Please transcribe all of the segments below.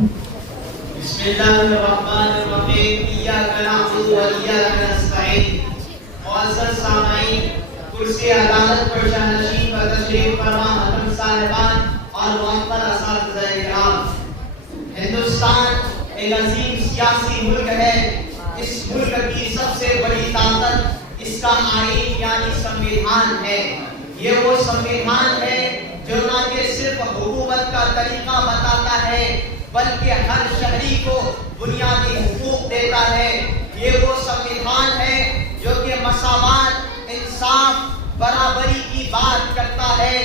بسم اللہ الرحمن الرحیم ایاک نعبد و ایاک نستعین. معزز سامعین، کرسی عدالت پر شاہنشین و تشریف فرما حضرت صاحبان اور معطر اساتذہ کرام، ہندوستان ایک عظیم سیاسی ملک ہے. اس ملک کی سب سے بڑی طاقت اس کا آئین یعنی سنویدھان ہے. یہ وہ سنویدھان ہے جو نہ کہ صرف حکومت کا طریقہ بتاتا ہے بلکہ ہر شہری کو بنیادی حقوق دیتا ہے. یہ وہ سنویدھان ہے جو کہ مساوات، انصاف، برابری کی بات کرتا ہے.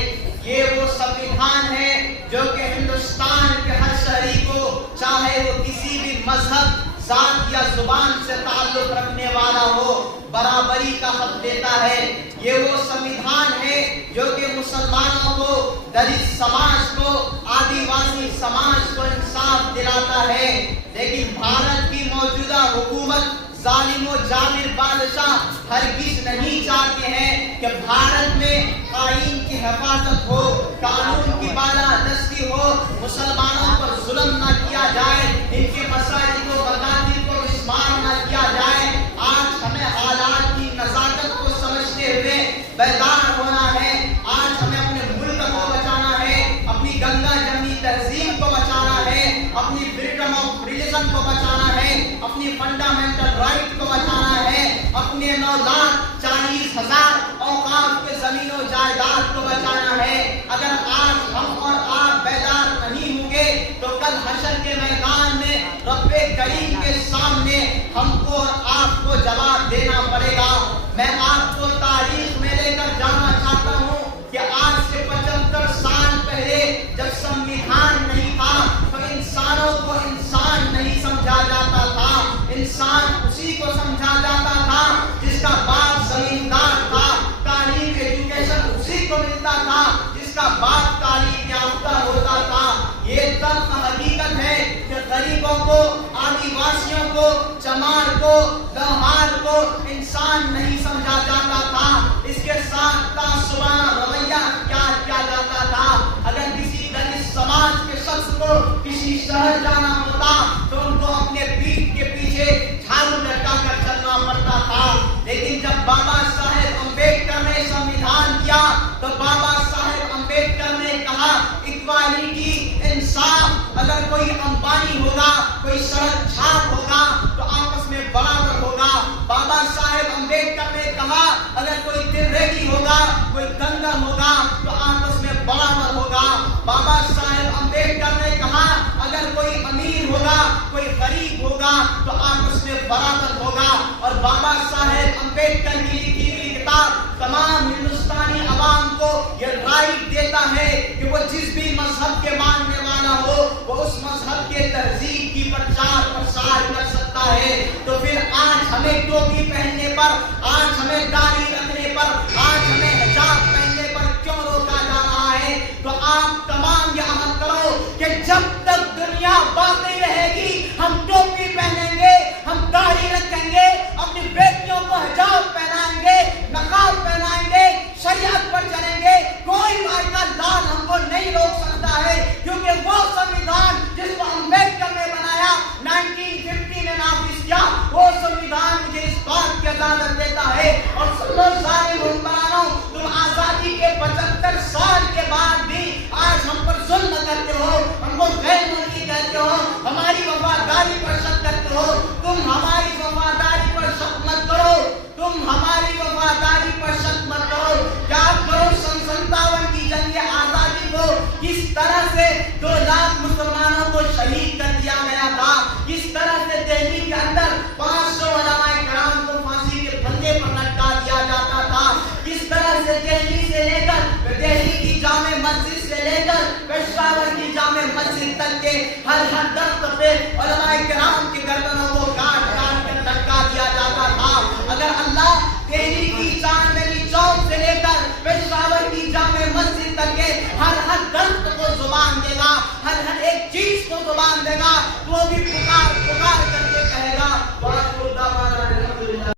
یہ وہ سنویدھان ہے جو کہ ہندوستان کے ہر شہری کو، چاہے وہ کسی بھی مذہب، ذات یا زبان سے تعلق رکھنے والا ہو، برابری کا حق دیتا ہے. یہ وہ سنویدھان ہے جو کہ مسلمانوں کو، دلت سماج کو، آدیواسی سماج کو انصاف دلاتا ہے. لیکن بھارت کی موجودہ حکومت، ظالم و جابر بادشاہ ہرگز نہیں چاہتے ہیں کہ بھارت میں آئین کی حفاظت ہو، قانون کی بالادستی ہو، مسلمانوں پر ظلم نہ کیا جائے، ان کے مسائل کو، مقاصد کو مسمار نہ کیا جائے. آج ہمیں حالات کی نزاکت کو سمجھتے ہوئے بیدار ہونا ہے. آج ہمیں اپنے ملک کو بچانا ہے، اپنی گنگا جمنی تہذیب کو بچانا ہے، اپنی فریڈم آف ریلیجن کو بچانا ہے، اپنی فنڈامنٹل رائٹ کو بچانا ہے، اپنے 9,40,000 اوقاف کے زمین و جائیداد کو بچانا ہے. اگر آج ہم اور آپ بیدار نہیں ہوں گے تو کل حشر کے میدان میں رب کریم کے سامنے ہم کو اور آپ کو جواب دینا پڑے گا. میں آپ کو تاریخ میں لے کر جانا چاہتا ہوں کہ آج سے 75 سال پہلے جب سنویدھان نہیں تھا تو انسانوں کو انسان نہیں سمجھا جاتا تھا. انسان اسی کو سمجھا جاتا تھا جس کا باپ زمیندار تھا. تعلیم، ایجوکیشن اسی کو ملتا تھا جس کا باپ تعلیم یافتہ ہوتا تھا. یہ تب حقیقت ہے کہ غریبوں کو، آدیواسیوں کو، چمار کو، لوہار کو انسان نہیں سمجھا جاتا تھا. اس کے ساتھ تعصبانہ رویہ کیا جاتا تھا. اگر کسی دلت سماج کے شخص کو کسی شہر جانا ہوتا تو ان کو اپنے پیٹھ کے پیچھے جھاڑو لٹکا کر چلنا پڑتا تھا. لیکن جب بابا صاحب امبیڈکر نے سنویدھان دیا تو بابا صاحب امبیڈکر نے کہا اکوالیٹی، انصاف. اگر کوئی امبانی ہوگا، کوئی سڑک چھاپ ہوگا تو آپس میں برابر ہوگا. بابا صاحب امبیڈکر نے کہا اگر کوئی تریگی ہوگا، کوئی دنگل ہوگا تو آپس میں برابر ہوگا. بابا صاحب امبیڈکر نے کہا اگر کوئی امیر ہوگا، کوئی غریب ہوگا تو آپس میں برابر ہوگا. اور بابا صاحب امبیڈکر کی لکھی ہوئی کتاب تمام ہندوستانی عوام کو یہ رائٹ دیتا ہے کہ وہ جس بھی مذہب کے ماننے والا ہو وہ اس مذہب کے تہذیب کی پرچار پرسار کر سکتا ہے. تو پھر آج ہمیں ٹوپی پہننے پر، آج ہمیں داڑھی رکھنے پر، آج ہمیں حجاب پہننے پر کیوں روکا جا رہا ہے؟ تو آپ تمام یہ عمل کرو کہ جب تک دنیا باقی رہے گی ہم ٹوپی پہنیں گے، ہم داڑھی رکھیں گے، اپنی بیٹیوں کو حجاب پہنائیں گے، نقاب پہنائیں گے، شریعت پر چلیں گے. کوئی مائکا لال ہم کو نہیں روک سکتا ہے کیونکہ وہ سنویدھان جس کو امبیڈکر نے بنایا، 1950 میں نافذ کیا، وہ سنویدھان مجھے اس بات کی اجازت دیتا ہے. اور سنو ظالم حکمرانوں، تم آزادی کے 75 سال کے بعد بھی آج ہم پر ظلم کرتے ہو، ہم کو غیر ملکی کہتے ہو، ہماری وفاداری پر شک کرتے ہو. تم ہماری وفاداری پر شک مت کرو، تم ہماری وفاداری پر شک مت کرو. یاد کرو سن 57 کی جنگ آزادی کو کس طرح سے 2 لاکھ مسلمانوں کو شہید کر دیا گیا تھا، کس طرح سے دہلی کے اندر 500 علماء کرام کو پھانسی کے پھندے پر لٹکا دیا جاتا تھا، کس طرح سے دہلی سے لے کر دہلی کی جامع مسجد سے لے کر پشاور کی جامع مسجد تک کے ہر درخت پہ علماء کرام کی گردنوں کو کاٹ کاٹ کر لٹکا دیا جاتا تھا. اگر اللہ دہلی کی چاندنی چوک سے لے کر پشاور کی جامع مسجد تک کے ہر درخت کو زبان دے گا، ہر ایک چیز کو زبان دے گا، وہ بھی پکار پکار کر کے کہے گا